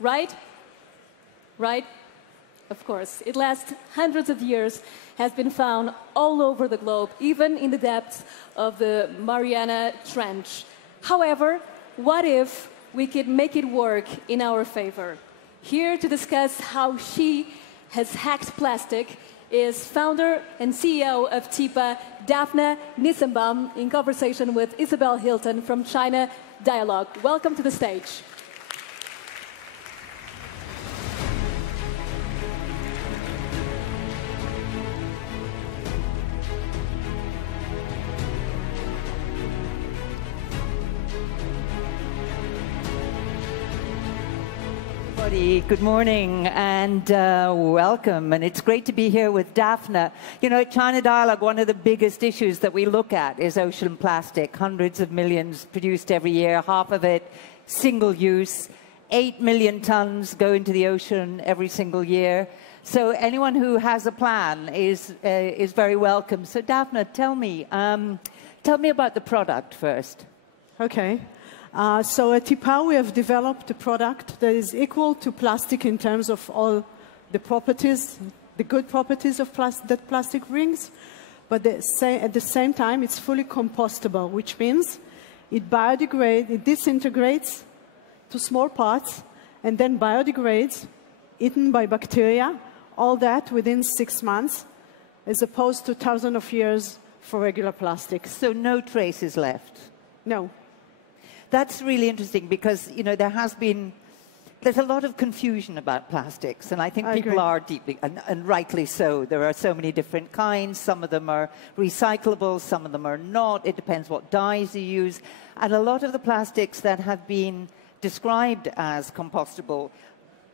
Right? Right? Of course. It lasts hundreds of years, has been found all over the globe, even in the depths of the Mariana Trench. However, what if we could make it work in our favor? Here to discuss how she has hacked plastic is founder and CEO of TIPA, Daphna Nissenbaum, in conversation with Isabel Hilton from China Dialogue. Welcome to the stage. Good morning and welcome. And it's great to be here with Daphna. You know, at China Dialogue, one of the biggest issues that we look at is ocean plastic. Hundreds of millions produced every year, half of it single use. 8 million tons go into the ocean every single year. So anyone who has a plan is very welcome. So Daphna, tell me about the product first. Okay. So at TIPA, we have developed a product that is equal to plastic in terms of all the properties, the good properties of that plastic brings. But at the same time, it's fully compostable, which means it biodegrades, it disintegrates to small parts, and then biodegrades, eaten by bacteria, all that within 6 months, as opposed to thousands of years for regular plastics. So no traces left? No. That's really interesting because, you know, there's a lot of confusion about plastics, and I think people are deeply, and rightly so. There are so many different kinds. Some of them are recyclable, some of them are not. It depends what dyes you use. And a lot of the plastics that have been described as compostable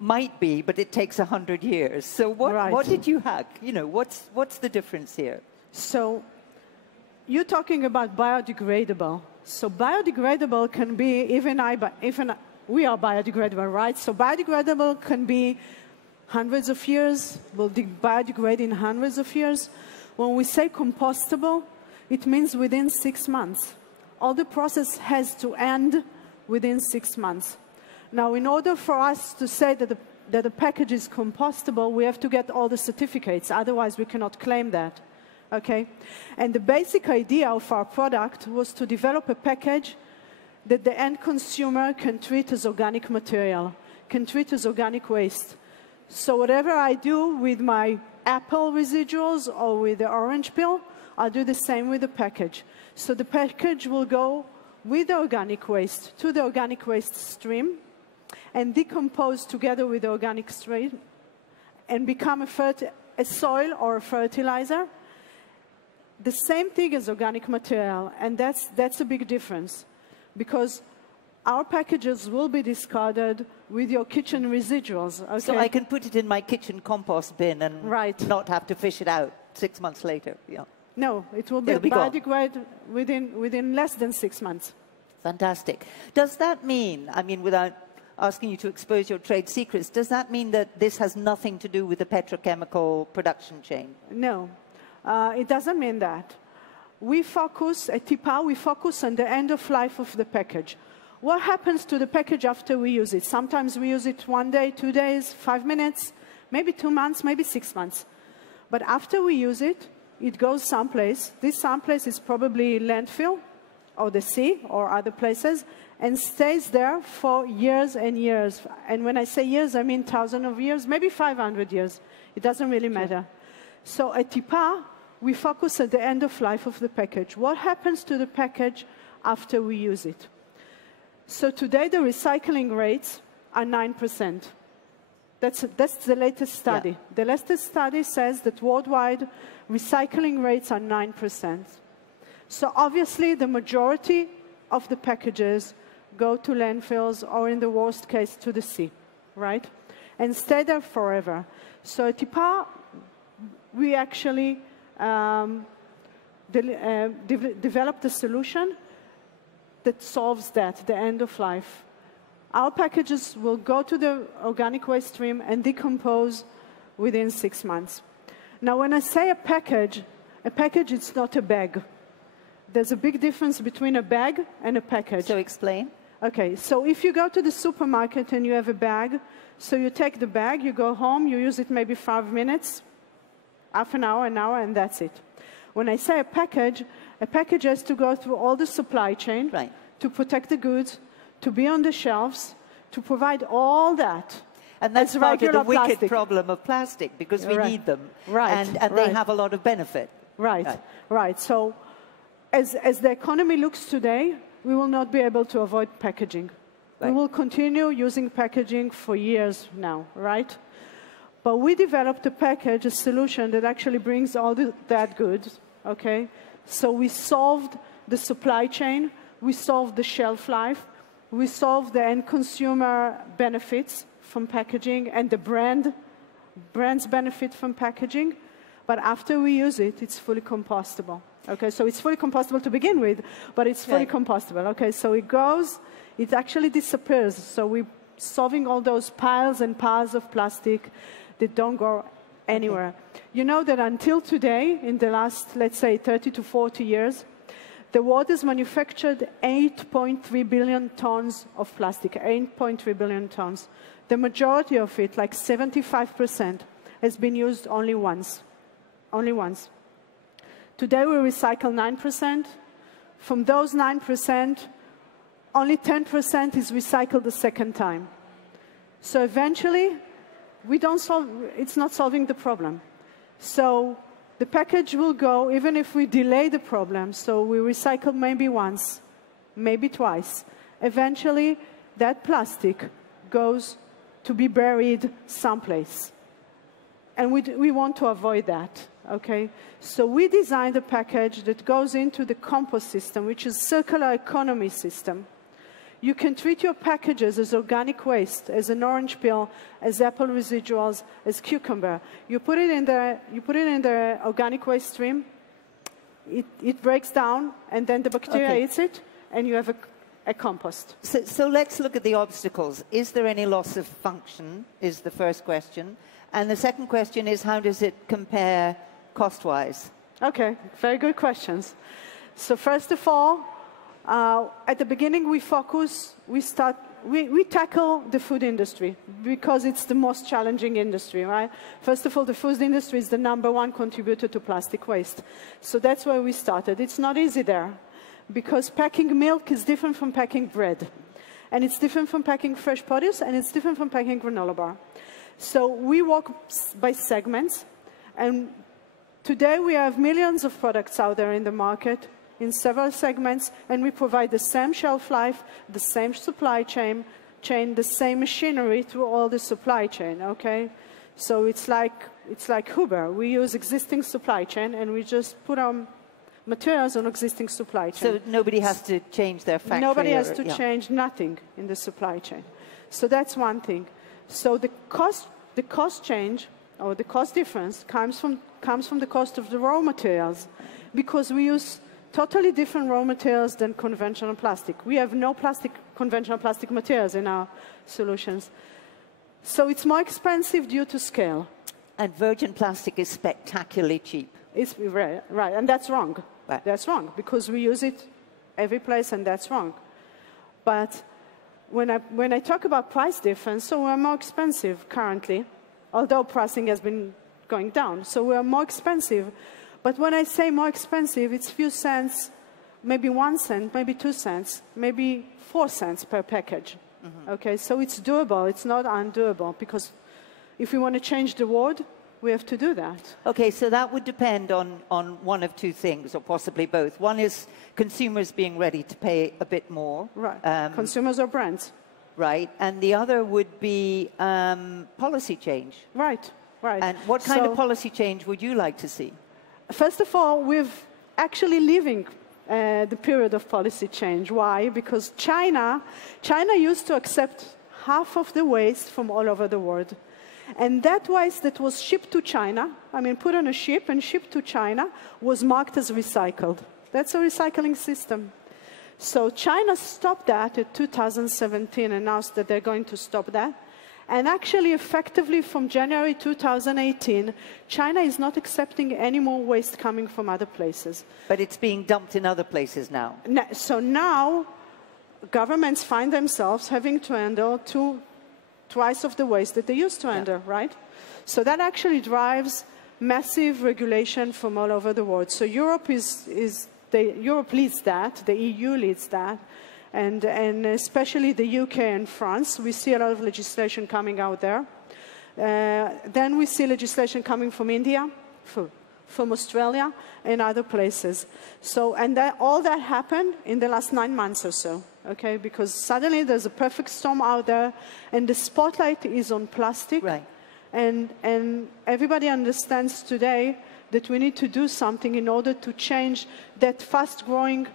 might be, but it takes 100 years. So what did you hack? You know, what's the difference here? So you're talking about biodegradable. So biodegradable can be, even we are biodegradable, right? So biodegradable can be hundreds of years, will biodegrade in hundreds of years. When we say compostable, it means within 6 months. All the process has to end within 6 months. Now, in order for us to say that the package is compostable, we have to get all the certificates. Otherwise, we cannot claim that. Okay? And the basic idea of our product was to develop a package that the end consumer can treat as organic material, can treat as organic waste. So whatever I do with my apple residuals or with the orange peel, I'll do the same with the package. So the package will go with the organic waste to the organic waste stream and decompose together with the organic stream and become a soil or a fertilizer. The same thing as organic material, and that's a big difference, because our packages will be discarded with your kitchen residuals. Okay? So I can put it in my kitchen compost bin and not have to fish it out 6 months later. Yeah. No, it will be biodegraded within less than 6 months. Fantastic. Does that mean, I mean, without asking you to expose your trade secrets, does that mean that this has nothing to do with the petrochemical production chain? No. It doesn't mean that. We focus, at TIPA, we focus on the end of life of the package. What happens to the package after we use it? Sometimes we use it 1 day, 2 days, 5 minutes, maybe 2 months, maybe 6 months. But after we use it, it goes someplace. This someplace is probably landfill or the sea or other places and stays there for years and years. And when I say years, I mean thousands of years, maybe 500 years. It doesn't really matter. So at TIPA, we focus at the end of life of the package. What happens to the package after we use it? So today, the recycling rates are 9%. That's the latest study. Yeah. The latest study says that worldwide, recycling rates are 9%. So obviously, the majority of the packages go to landfills or, in the worst case, to the sea, right? And stay there forever. So at TIPA, we actually developed a solution that solves that, the end of life. Our packages will go to the organic waste stream and decompose within 6 months. Now, when I say a package is not a bag. There's a big difference between a bag and a package. So explain. Okay, so if you go to the supermarket and you have a bag, so you take the bag, you go home, you use it maybe 5 minutes, half an hour, and that's it. When I say a package has to go through all the supply chain to protect the goods, to be on the shelves, to provide all that. And that's part of the wicked problem of plastic, because we need them. And they have a lot of benefit. Right. So as the economy looks today, we will not be able to avoid packaging. We will continue using packaging for years now, right? But we developed a solution that actually brings all that good, okay? So we solved the supply chain, we solved the shelf life, we solved the end consumer benefits from packaging, and the brands benefit from packaging. But after we use it, it's fully compostable. Okay, so it's fully compostable to begin with, but it's fully compostable. Okay, so it actually disappears. So we're solving all those piles and piles of plastic that don't go anywhere. You know that until today, in the last, let's say, 30 to 40 years, the world has manufactured 8.3 billion tons of plastic, 8.3 billion tons. The majority of it, like 75%, has been used only once. Only once. Today we recycle 9%. From those 9%, only 10% is recycled the second time. So eventually, it's not solving the problem. So the package will go, even if we delay the problem, so we recycle maybe once, maybe twice. Eventually, that plastic goes to be buried someplace. And we want to avoid that, okay? So we designed a package that goes into the compost system, which is a circular economy system. You can treat your packages as organic waste, as an orange peel, as apple residuals, as cucumber. You put it in the organic waste stream, it breaks down, and then the bacteria eats it, and you have a compost. So let's look at the obstacles. Is there any loss of function, is the first question. And the second question is, how does it compare cost-wise? Okay, very good questions. So first of all, at the beginning, we tackle the food industry because it's the most challenging industry, right? First of all, the food industry is the #1 contributor to plastic waste. So that's where we started. It's not easy there because packing milk is different from packing bread. And it's different from packing fresh produce, and it's different from packing granola bar. So we work by segments, and today we have millions of products out there in the market in several segments, and we provide the same shelf life, the same supply chain, the same machinery through all the supply chain, okay? So it's like Uber. We use existing supply chain, and we just put our materials on existing supply chain. So nobody has to change their factory? Nobody has to change nothing in the supply chain. So that's one thing. So the cost change, or the cost difference, comes from the cost of the raw materials, because we use totally different raw materials than conventional plastic. We have no conventional plastic materials in our solutions. So it's more expensive due to scale. And virgin plastic is spectacularly cheap. It's right, and that's wrong. Right. That's wrong, because we use it every place, and that's wrong. But when I talk about price difference, so we're more expensive currently, although pricing has been going down. So we're more expensive. But when I say more expensive, it's few cents, maybe 1 cent, maybe 2 cents, maybe 4 cents per package. Okay, so it's doable. It's not undoable, because if we want to change the world, we have to do that. Okay, so that would depend on one of two things, or possibly both. One is consumers being ready to pay a bit more. Right, consumers or brands. Right, and the other would be policy change. Right. And what kind of policy change would you like to see? First of all, we're actually living the period of policy change. Why? Because China used to accept half of the waste from all over the world. And that waste that was shipped to China, put on a ship and shipped to China, was marked as recycled. That's a recycling system. So China stopped that in 2017, announced that they're going to stop that. And actually, effectively, from January 2018, China is not accepting any more waste coming from other places. But it's being dumped in other places now. So now, governments find themselves having to handle twice of the waste that they used to handle, right? So that actually drives massive regulation from all over the world. So Europe Europe leads that, the EU leads that, and especially the UK and France. We see a lot of legislation coming out there. Then we see legislation coming from India, from Australia, and other places. So, and all that happened in the last 9 months or so, okay? Because suddenly there's a perfect storm out there, and the spotlight is on plastic. Right. And everybody understands today that we need to do something in order to change that fast-growing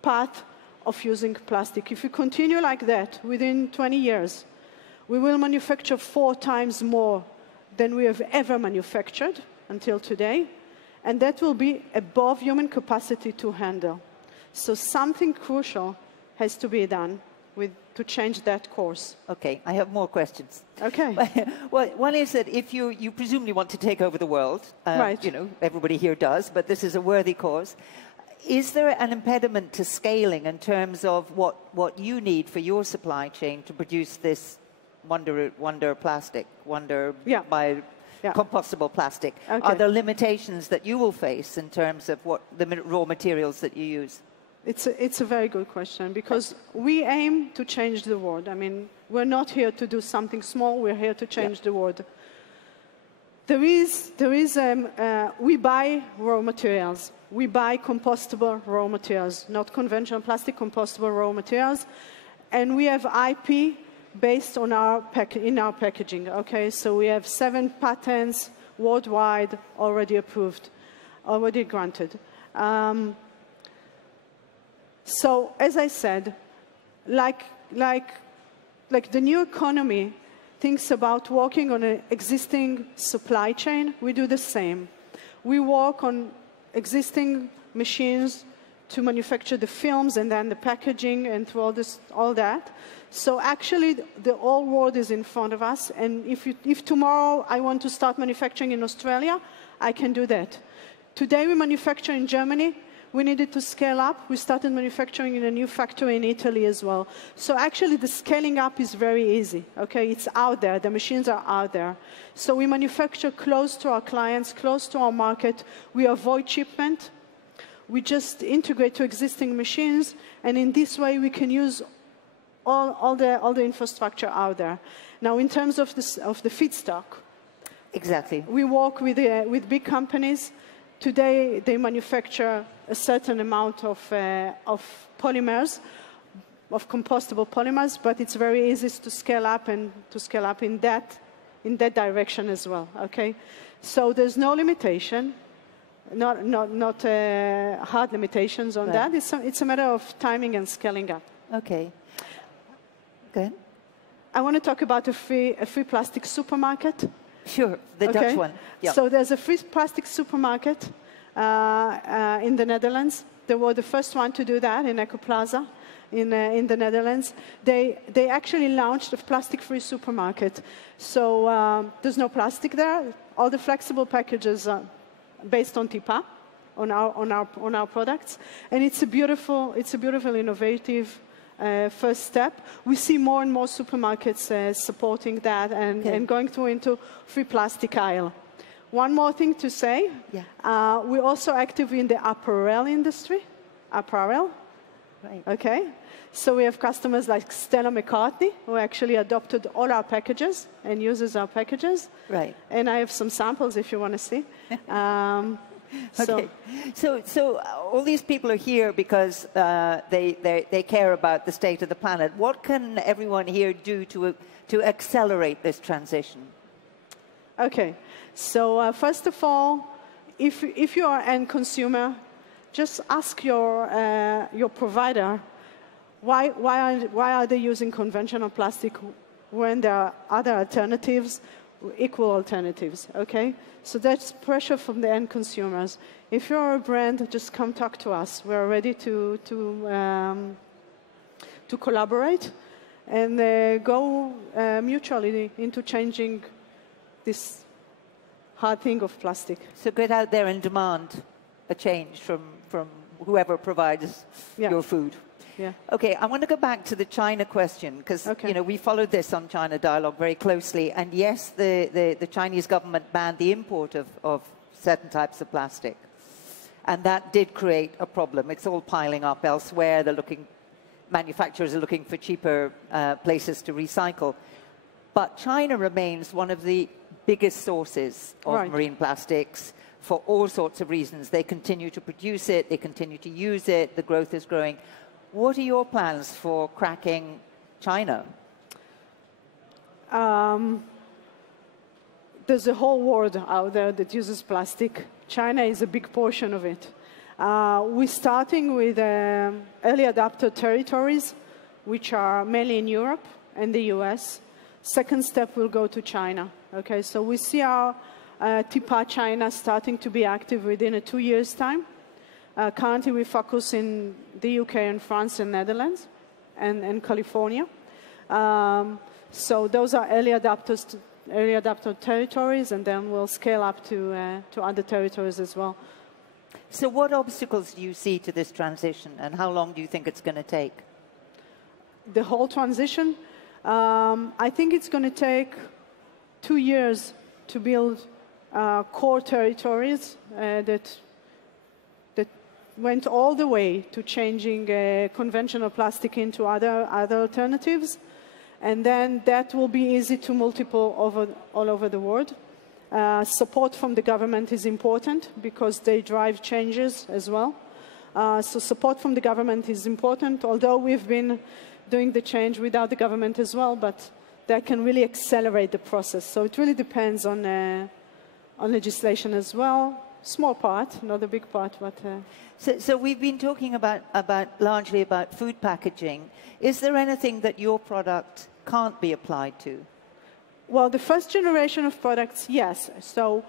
path of using plastic. If we continue like that, within 20 years, we will manufacture 4 times more than we have ever manufactured until today, and that will be above human capacity to handle. So something crucial has to be done to change that course. Okay, I have more questions. Okay. Well, one is that if you presumably want to take over the world, right. You know, everybody here does, but this is a worthy cause. Is there an impediment to scaling in terms of what you need for your supply chain to produce this wonder plastic, compostable plastic? Okay. Are there limitations that you will face in terms of what the raw materials that you use? It's a very good question, because we aim to change the world. I mean, we're not here to do something small. We're here to change the world. We buy raw materials. We buy compostable raw materials, not conventional plastic, compostable raw materials. And we have IP based on in our packaging, okay? So we have 7 patents worldwide already approved, already granted. So, as I said, like the new economy thinks about working on an existing supply chain, we do the same. We work on existing machines to manufacture the films and then the packaging and through all that. So actually, the whole world is in front of us. And if tomorrow I want to start manufacturing in Australia, I can do that. Today we manufacture in Germany. We needed to scale up. We started manufacturing in a new factory in Italy as well. So actually, the scaling up is very easy, okay? It's out there. The machines are out there. So we manufacture close to our clients, close to our market. We avoid shipment. We just integrate to existing machines. And in this way, we can use all the infrastructure out there. Now, in terms of the feedstock. Exactly. We work with big companies. Today, they manufacture a certain amount of polymers, of compostable polymers, but it's very easy to scale up and to scale up in that direction as well. Okay, so there's no limitation, not hard limitations on that. It's a matter of timing and scaling up. Okay. Good. I want to talk about a free plastic supermarket. Sure, the Dutch one. Yep. So there's a free plastic supermarket in the Netherlands. They were the first one to do that in Ecoplaza in the Netherlands. They actually launched a plastic-free supermarket. So there's no plastic there. All the flexible packages are based on TIPA, on our products, and it's a beautiful, innovative first step. We see more and more supermarkets supporting that and going through into free plastic aisle. One more thing to say, we're also active in the apparel industry. Apparel, right? Okay, so we have customers like Stella McCartney, who actually adopted all our packages and uses our packages. Right. And I have some samples if you want to see. Okay. So all these people are here because they care about the state of the planet. What can everyone here do to accelerate this transition? Okay. So first of all, if you are an end consumer, just ask your provider why are they using conventional plastic when there are other alternatives, equal alternatives. Okay. So that's pressure from the end consumers. If you're a brand, just come talk to us. We're ready to collaborate and go mutually into changing this hard thing of plastic. So get out there and demand a change from whoever provides your food. Yeah. Okay, I want to go back to the China question because we followed this on China Dialogue very closely. And yes, the Chinese government banned the import of certain types of plastic. And that did create a problem. It's all piling up elsewhere. Manufacturers are looking for cheaper places to recycle. But China remains one of the biggest sources of marine plastics for all sorts of reasons. They continue to produce it. They continue to use it. The growth is growing. What are your plans for cracking China? There's a whole world out there that uses plastic. China is a big portion of it. We're starting with early adopter territories, which are mainly in Europe and the US. Second step will go to China. Okay, so we see our TIPA China starting to be active within 2 years' time. Currently, we focus in the UK and France and Netherlands and California. So those are early adopter territories, and then we'll scale up to other territories as well. So what obstacles do you see to this transition, and how long do you think it's going to take? The whole transition? I think it's going to take 2 years to build core territories that went all the way to changing conventional plastic into other alternatives. And then that will be easy to multiple all over the world. Support from the government is important because they drive changes as well. So support from the government is important, although we've been doing the change without the government as well, but that can really accelerate the process. So it really depends on legislation as well. Small part, not a big part, but... So we've been talking largely about food packaging. Is there anything that your product can't be applied to? Well, the first generation of products, yes. So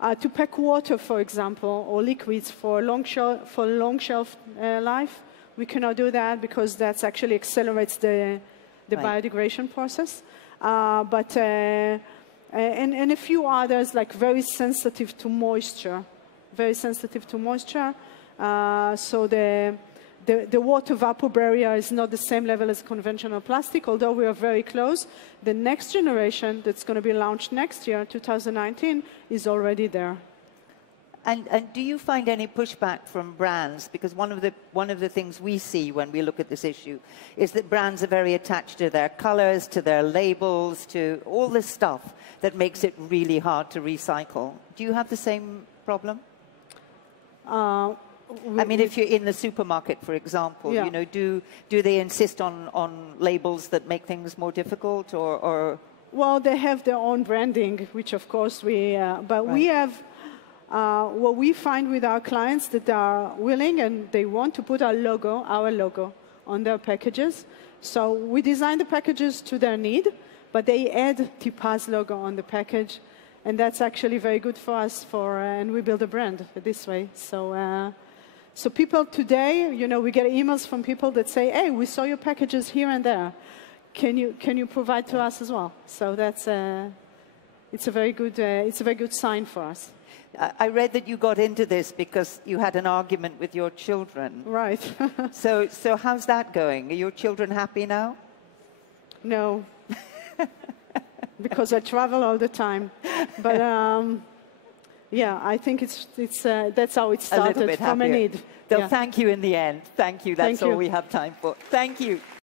to pack water, for example, or liquids for long shelf life, we cannot do that because that actually accelerates the biodegradation process. And a few others, like very sensitive to moisture. So the water vapor barrier is not the same level as conventional plastic, although we are very close. The next generation that's going to be launched next year, 2019, is already there. And do you find any pushback from brands? Because one of the things we see when we look at this issue is that brands are very attached to their colors, to their labels, to all this stuff that makes it really hard to recycle. Do you have the same problem? I mean, if you're in the supermarket, for example, do they insist on labels that make things more difficult, or? Well, they have their own branding, which of course we have. What we find with our clients that are willing and they want to put our logo on their packages. So we design the packages to their need, but they add TIPA's logo on the package, and that's actually very good for us. And we build a brand this way. So people today, we get emails from people that say, "Hey, we saw your packages here and there. Can you provide to us as well?" So that's it's a very good sign for us. I read that you got into this because you had an argument with your children. Right. So how's that going? Are your children happy now? No, because I travel all the time. But yeah, I think that's how it started, from a need. They'll thank you in the end. Thank you. That's all we have time for. Thank you.